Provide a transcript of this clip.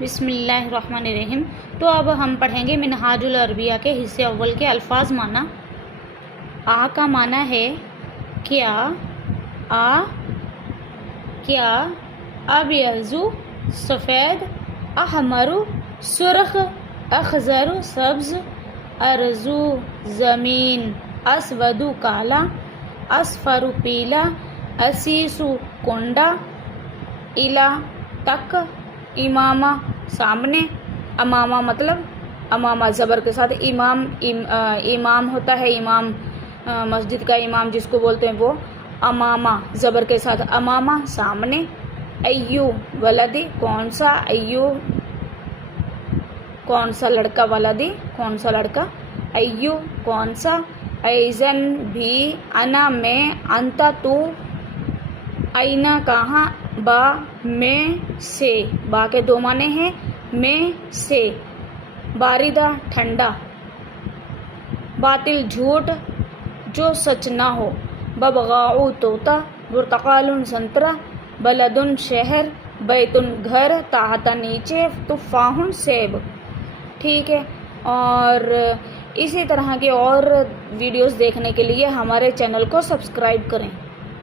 بسم اللہ الرحمن الرحیم۔ تو اب ہم پڑھیں گے منہاج العربیہ کے حصے اول کے الفاظ معنی۔ آ کا معنی ہے کیا، کیا، ابیض سفید، احمر سرخ، اخضر سبز، ارض زمین، اسود کالا، اصفر پیلا، اسیس کنڈا، الا تک، امامہ سامنے، امامہ مطلب امامہ زبر کے ساتھ امام ہوتا ہے، امام مسجد کا امام جس کو بولتے ہیں وہ امامہ زبر کے ساتھ امامہ سامنے، ایو ولدی کون سا، ایو کون سا لڑکا، ولدی کون سا لڑکا، ایو کون سا، ایزن بھی، انا میں، انتا تو، اینا کہاں، با میں سے، با کے دو معنی ہیں، میں سے، باردہ ٹھنڈا، باطل جھوٹ، جو سچ نہ ہو، ببغاؤ طوطا، برتقال سنترا، بلدن شہر، بیتن گھر، تحت نیچے، تفاح سیب۔ ٹھیک ہے، اور اسی طرح کے اور ویڈیوز دیکھنے کے لیے ہمارے چینل کو سبسکرائب کریں۔